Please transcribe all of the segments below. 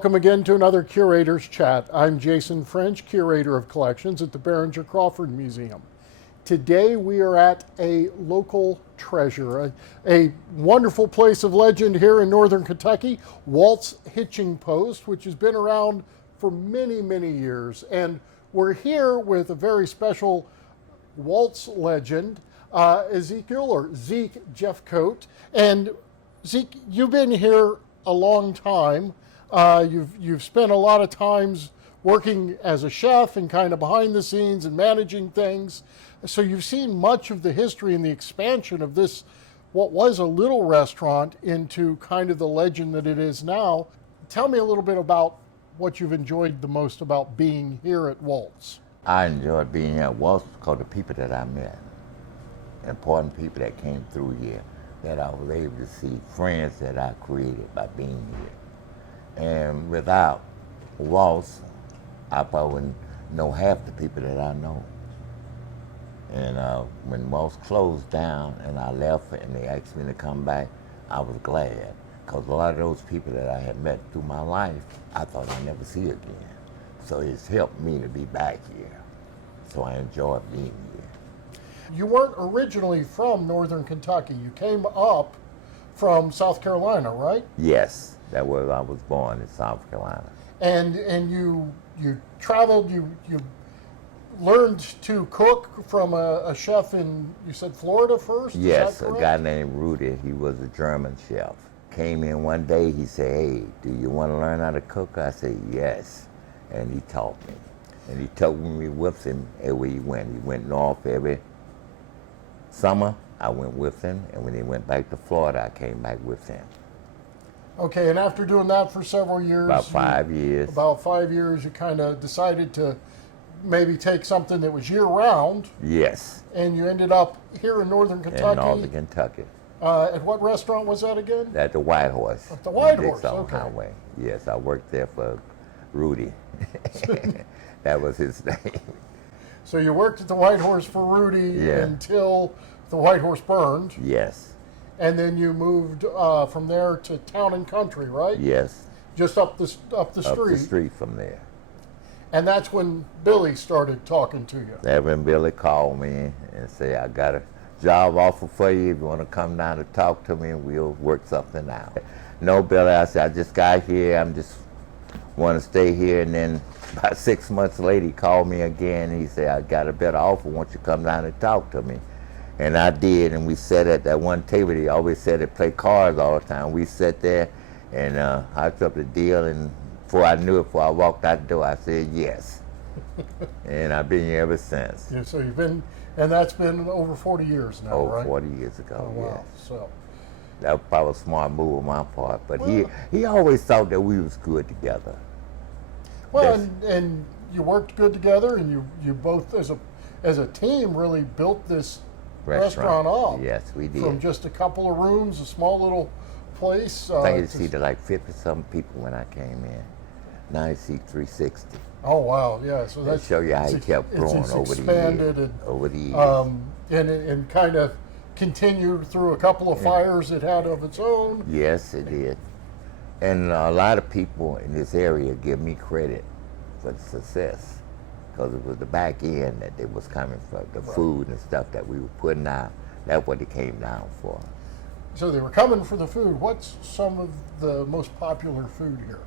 Welcome again to another Curator's Chat. I'm Jason French, Curator of Collections at the Behringer-Crawford Museum. Today we are at a local treasure, a wonderful place of legend here in northern Kentucky, Walt's Hitching Post, which has been around for many, many years. And we're here with a very special Walt's legend, Zeke Jeffcoat. And Zeke, you've been here a long time. You've spent a lot of times working as a chef and kind of behind the scenes and managing things. So you've seen much of the history and the expansion of this, what was a little restaurant, into kind of the legend that it is now. Tell me a little bit about what you've enjoyed the most about being here at Walt's. I enjoyed being here at Walt's because the people that I met, important people that came through here, that I was able to see, friends that I created by being here. And without Walt's, I probably wouldn't know half the people that I know. And when Walt's closed down and I left and they asked me to come back, I was glad. Because a lot of those people that I had met through my life, I thought I'd never see again. So it's helped me to be back here. So I enjoyed being here. You weren't originally from northern Kentucky. You came up from South Carolina, right? Yes, that was I was born in South Carolina. And you traveled, you learned to cook from a chef in, you said Florida first? Yes, a guy named Rudy. He was a German chef. Came in one day, he said, "Hey, do you want to learn how to cook?" I said, "Yes." And he taught me. And he took me with him everywhere he went. He went north every summer. I went with him. And when he went back to Florida, I came back with him. Okay, and after doing that for several years. About 5 years. About 5 years, you kind of decided to maybe take something that was year-round. Yes. And you ended up here in northern Kentucky. In northern Kentucky. At what restaurant was that again? At the White Horse. At the White Horse, okay. Highway. Yes, I worked there for Rudy. That was his name. So you worked at the White Horse for Rudy until the White Horse burned. Yes. And then you moved from there to Town and Country, right? Yes. Just up the street. Up the street from there. And that's when Billy started talking to you. That's when Billy called me and said, "I got a job offer for you. If you want to come down to talk to me, and we'll work something out." "No, Billy," I said, "I just got here. I'm just want to stay here." And then about 6 months later, he called me again. And he said, "I got a better offer. Won't you come down and talk to me?" And I did, and we sat at that one table. He always said they play cards all the time. We sat there, and I took up the deal, and before I knew it, before I walked out the door, I said yes. And I've been here ever since. Yeah, so you've been, and that's been over 40 years now, over right? 40 years ago, oh, wow. yes. So that was probably a smart move on my part, but well, he always thought that we was good together. Well, and you worked good together, and you both as a team really built this restaurant up. Yes, we did. From just a couple of rooms, a small little place. I think it seated like 50-something people when I came in. Now it seats 360. Oh wow, yeah. So that show you how it kept growing over the years. Over the years. And kind of continued through a couple of fires it had of its own. Yes, it did. And a lot of people in this area give me credit for the success, because it was the back end that they was coming from, the food and stuff that we were putting out. That's what it came down for. So they were coming for the food. What's some of the most popular food here?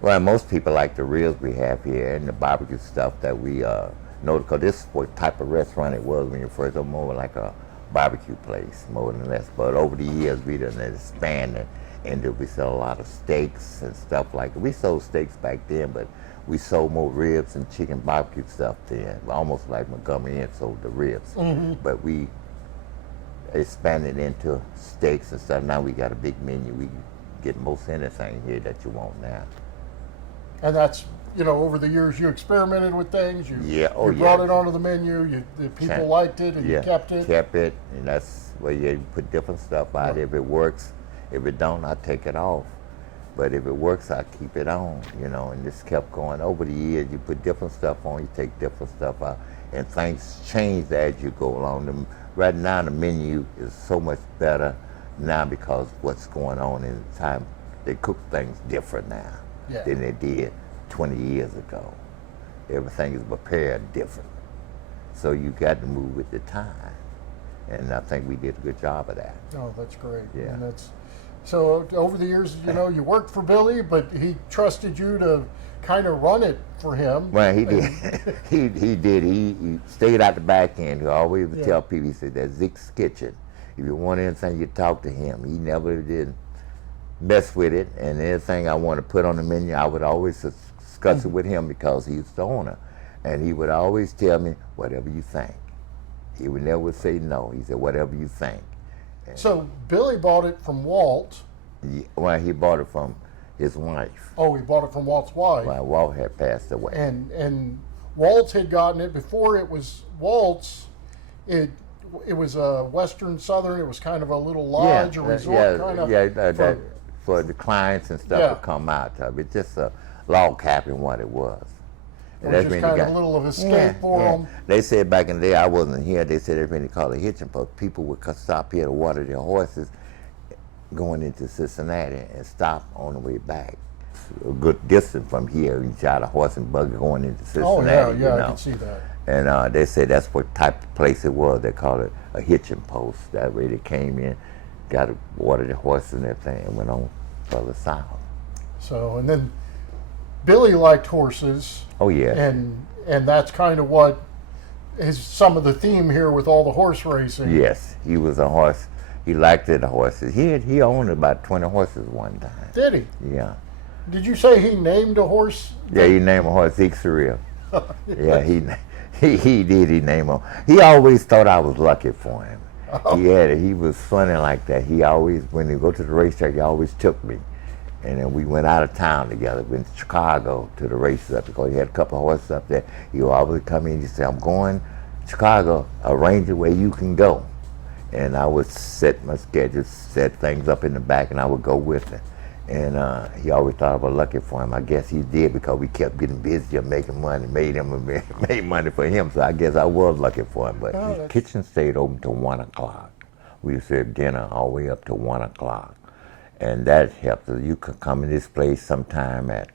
Well, most people like the ribs we have here and the barbecue stuff that we know, because this is what type of restaurant it was when you first opened, more like a barbecue place, more than less. But over the years, we done expanded, and we sell a lot of steaks and stuff like that. We sold steaks back then, but we sold more ribs and chicken barbecue stuff then, almost like Montgomery Inn sold the ribs. Mm-hmm. But we expanded into steaks and stuff. Now we got a big menu. We get most anything here that you want now. And that's, over the years you experimented with things. You brought it onto the menu. The people liked it, and you kept it. Kept it, and that's where you put different stuff out. If it works, if it don't, I take it off. But if it works, I keep it on, and just kept going. Over the years, you put different stuff on, you take different stuff out, and things change as you go along. Right now, the menu is so much better now because what's going on in the time. They cook things different now. Yeah. than they did 20 years ago. Everything is prepared different. So you got to move with the time. And I think we did a good job of that. Oh, that's great. Yeah. And that's so over the years, you know, you worked for Billy, but he trusted you to kind of run it for him. Well, he did. he did. He stayed out the back end. He always would tell people, he said, that's Zeke's kitchen. If you want anything, you talk to him. He never did mess with it. And anything I want to put on the menu, I would always discuss it with him because he's the owner. And he would always tell me, whatever you think. He would never say no. He said, whatever you think. And So Billy bought it from Walt. well, he bought it from his wife. Oh, he bought it from Walt's wife. While Walt had passed away. And Walt had gotten it before it was Walt's. It was a Western Southern. It was kind of a little lodge, a resort kind of. For the clients and stuff to come out of it. Just a log cabin, what it was. It was just kind of a little of escape for them. They said back in the day, I wasn't here, they said everything they called a hitching post. People would stop here to water their horses going into Cincinnati and stop on the way back. A good distance from here, you shot a horse and buggy going into Cincinnati. Oh, yeah, you know? I can see that. And they said that's what type of place it was. They called it a hitching post. That way they came in, got to water their horses and everything, and went on further south. So, and then Billy liked horses. Oh, yeah. And that's kind of what is some of the theme here with all the horse racing. Yes, he was a horse. He liked the horses. He owned about 20 horses one time. Did he? Yeah. Did you say he named a horse? Yeah, he named a horse Zeke Experience. Yeah, he did. He named him. He always thought I was lucky for him. Oh. He was funny like that. He always, when he go to the racetrack, he always took me. And then we went out of town together. Went to Chicago to the races up because he had a couple of horses up there. He would always come in and say, I'm going to Chicago, arrange it where you can go. And I would set my schedule, set things up in the back, and I would go with him. And he always thought I was lucky for him. I guess he did because we kept getting busier, making money, made money for him. So I guess I was lucky for him. But the kitchen stayed open till 1 o'clock. We used to have dinner all the way up to 1 o'clock. And that helped us. You could come in this place sometime at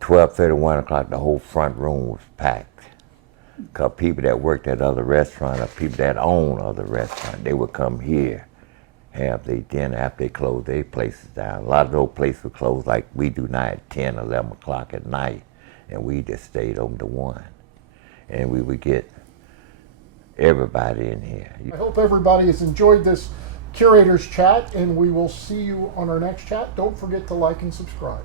12:30, 1 o'clock, the whole front room was packed. Because people that worked at other restaurants or people that own other restaurants, they would come here, have their dinner after they closed their places down. A lot of those places would close like we do now at 10, 11 o'clock at night. And we just stayed open to 1. And we would get everybody in here. I hope everybody has enjoyed this Curator's Chat, and we will see you on our next chat. Don't forget to like and subscribe.